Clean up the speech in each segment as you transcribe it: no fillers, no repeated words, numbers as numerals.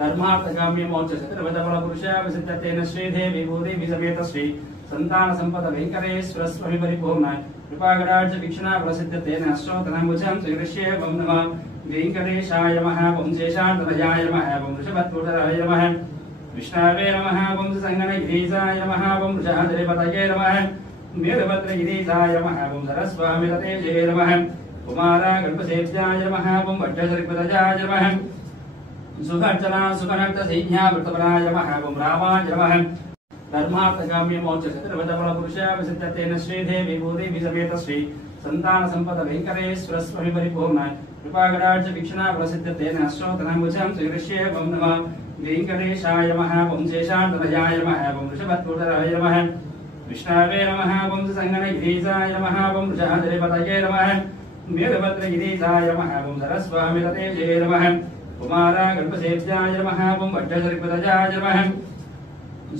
धर्मार्थकाम्य मोक्ष चतुर्विधफल पुरुषा विसिद्धतेन श्रीदेवी भूदेवी समेत श्री संतान संपद वेंकटेश्वर स्वामी परिपूर्णाय कृपाकटाक्ष वीक्षणा प्रसिद्धतेन अश्वतनमुजं श्रीकृष्ये वं नमः वेंकटेशाय नमः वं शेषान्ततयाय नमः वं वृषभत्वटराय नमः विष्णवे नमः वं संगणगिरीशाय नमः वं वृषाद्रिपतये नमः वीरभद्रगिरीशाय नमः वं सरस्वामिततेजे नमः कुमारगल्पसेव्याय नमः वं वज्रसर्पतजाय नमः सुखर्चना सुखनर्त सैन्या वृतपराय नमः वं रामाय नमः धर्मार्थकाम्य मोक्ष चतुर्विधफल पुरुषा विसिद्धतेन श्रीदेवी भूदेवी समेत श्री संतान संपद वेंकटेश्वर स्वामी परिपूर्णाय कृपाकटाक्ष वीक्षणा प्रसिद्धतेन अश्वतनमुजं श्रीकृष्ये वं नमः वेंकटेशाय नमः वं शेषान्ततयाय नमः वं वृषभत्वटराय नमः विष्णवे नमः वं संगणगिरीशाय नमः वं वृषाद्रिपतये नमः वीरभद्रगिरीशाय नमः वं सरस्वामिततेजे नमः कुमारगल्पसेव्याय नमः वं वज्रसर्पतजाय नमः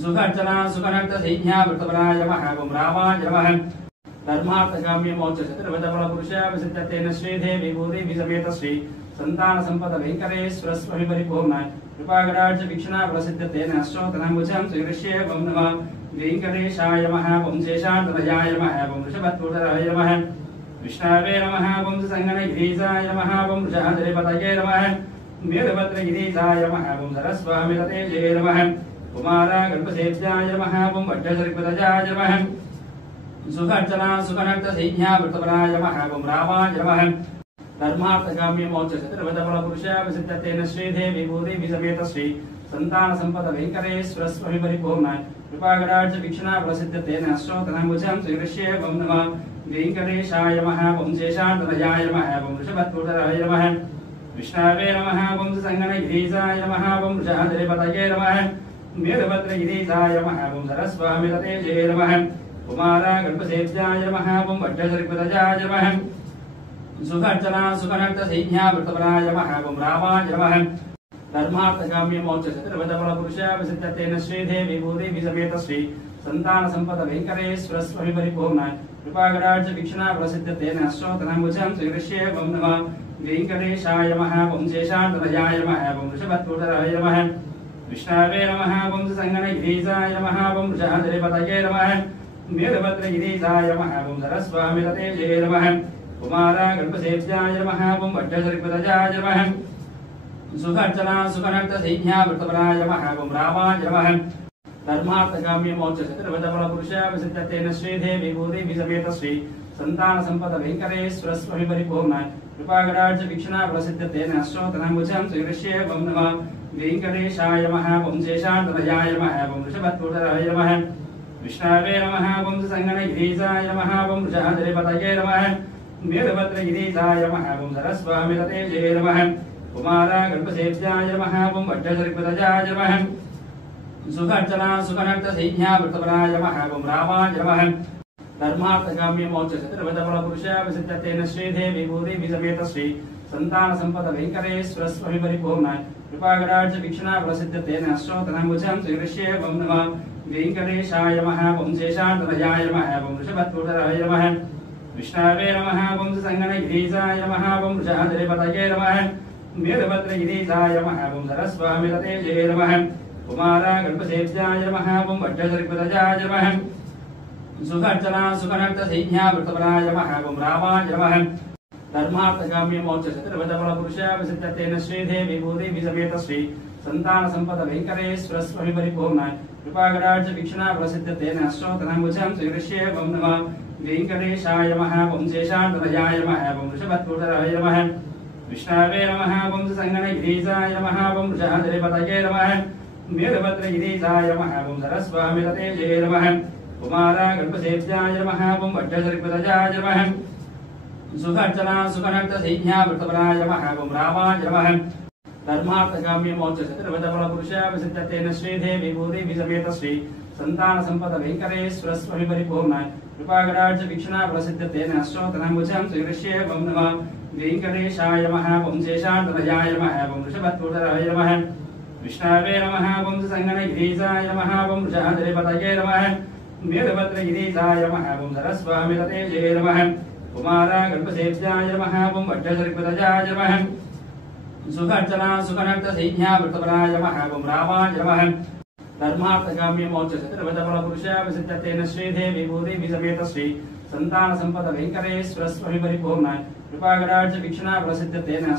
सुखर्चना सुखनर्त सैन्या वृतपराय नमः वं रामाय नमः धर्मार्थकाम्य मोक्ष चतुर्विधफल पुरुषा विसिद्धतेन श्रीदेवी भूदेवी समेत श्री संतान संपद वेंकटेश्वर स्वामी परिपूर्णाय कृपाकटाक्ष वीक्षणा प्रसिद्धतेन अश्वतनमुजं श्रीकृष्ये वं नमः वेंकटेशाय नमः वं शेषान्ततयाय नमः वं वृषभत्वटराय नमः विष्णवे नमः वं संगणगिरीशाय नमः वं वृषाद्रिपतये नमः वीरभद्रगिरीशाय नमः वं सरस्वामिततेजे नमः कुमारगल्पसेव्याय नमः वं वज्रसर्पतजाय नमः सुखर्चना सुखनर्त सैन्या वृतपराय नमः वं रामाय नमः धर्मार्थकाम्य मोक्ष चतुर्विधफल पुरुषा विसिद्धतेन श्रीदेवी भूदेवी समेत श्री संतान संपद वेंकटेश्वर स्वामी परिपूर्णाय कृपाकटाक्ष वीक्षणा प्रसिद्धतेन अश्वतनमुजं श्रीकृष्ये वं नमः वेंकटेशाय नमः वं शेषान्ततयाय नमः वं वृषभत्वटराय नमः विष्णवे नमः वं संगणगिरीशाय नमः वं वृषाद्रिपतये नमः वीरभद्रगिरीशाय नमः वं सरस्वामिततेजे नमः कुमारगल्पसेव्याय नमः वं वज्रसर्पतजाय नमः सुखर्चना सुखनर्त सैन्या वृतपराय नमः वं रामाय नमः धर्मार्थकाम्य मोक्ष चतुर्विधफल पुरुषा विसिद्धतेन श्रीदेवी भूदेवी समेत श्री संतान संपद वेंकटेश्वर स्वामी परिपूर्णाय कृपाकटाक्ष वीक्षणा प्रसिद्धतेन अश्वतनमुजं श्रीकृष्ये वं नमः वेंकटेशाय नमः वं शेषान्ततयाय नमः वं वृषभत्वटराय नमः विष्णवे नमः वं संगणगिरीशाय नमः वं वृषाद्रिपतये नमः वीरभद्रगिरीशाय नमः वं सरस्वामिततेजे नमः कुमारगल्पसेव्याय नमः वं वज्रसर्पतजाय नमः सुखर्चना सुखनर्त सैन्या वृतपराय नमः वं रामाय नमः धर्मार्थकाम्य मोक्ष चतुर्विधफल पुरुषा विसिद्धतेन श्रीदेवी भूदेवी समेत श्री संतान संपद वेंकटेश्वर स्वामी परिपूर्णाय कृपाकटाक्ष वीक्षणा प्रसिद्धतेन अश्वतनमुजं श्रीकृष्ये वं नमः वेंकटेशाय नमः वं शेषान्ततयाय नमः वं वृषभत्वटराय नमः विष्णवे नमः वं संगणगिरीशाय नमः वं वृषाद्रिपतये नमः वीरभद्रगिरीशाय नमः वं सरस्वामिततेजे नमः कुमारगल्पसेव्याय नमः वं वज्रसर्पतजाय नमः सुखर्चना सुखनर्त सैन्या वृतपराय नमः वं रामाय नमः धर्मार्थकाम्य मोक्ष चतुर्विधफल पुरुषा विसिद्धतेन श्रीदेवी भूदेवी समेत श्री संतान संपद वेंकटेश्वर स्वामी परिपूर्णाय कृपाकटाक्ष वीक्षणा प्रसिद्धतेन अश्वतनमुजं श्रीकृष्ये वं नमः वेंकटेशाय नमः वं शेषान्ततयाय नमः वं वृषभत्वटराय नमः विष्णवे नमः वं संगणगिरीशाय नमः वं वृषाद्रिपतये नमः वीरभद्रगिरीशाय नमः वं सरस्वामिततेजे नमः कुमारगल्पसेव्याय नमः वं वज्रसर्पतजाय नमः सुखर्चना सुखनर्त सैन्या वृतपराय नमः वं रामाय नमः धर्मार्थकाम्य मोक्ष चतुर्विधफल पुरुषा विसिद्धतेन श्रीदेवी भूदेवी समेत श्री संतान संपद वेंकटेश्वर स्वामी परिपूर्णाय कृपाकटाक्ष वीक्षणा प्रसिद्धतेन अश्वतनमुजं श्रीकृष्ये वं नमः वेंकटेशाय नमः वं शेषान्ततयाय नमः वं वृषभत्वटराय नमः विष्णवे नमः वं संगणगिरीशाय नमः वं वृषाद्रिपतये नमः वीरभद्रगिरीशाय नमः वं सरस्वामिततेजे नमः कुमारगल्पसेव्याय नमः वं वज्रसर्पतजाय नमः सुखर्चना सुखनर्त सैन्या वृतपराय नमः वं रामाय नमः धर्मार्थकाम्य मोक्ष चतुर्विधफल पुरुषा विसिद्धतेन श्रीदेवी भूदेवी समेत श्री संतान संपद वेंकटेश्वर स्वामी परिपूर्णाय कृपाकटाक्ष वीक्षणा प्रसिद्धतेन अश्वतनमुजं श्रीकृष्ये वं नमः वेंकटेशाय नमः वं शेषान्ततयाय नमः वं वृषभत्वटराय नमः विष्णवे नमः वं संगणगिरीशाय नमः वं वृषाद्रिपतये नमः वीरभद्रगिरीशाय नमः वं सरस्वामिततेजे नमः कुमारगल्पसेव्याय नमः वं वज्रसर्पतजाय नमः सुखर्चना सुखनक्त सैन्या वृतपराय नमः ओम रामाय नमः धर्मार्थकाम्य मोक्ष चतुर्विधफल पुरुषाय सिद्धतेन श्रीदेवी भूदेवी समेत श्री संतान संपद वेंकटेश्वर स्वामी परिपूर्ण कृपाकटाक्ष वीक्षणा प्रसिद्धतेन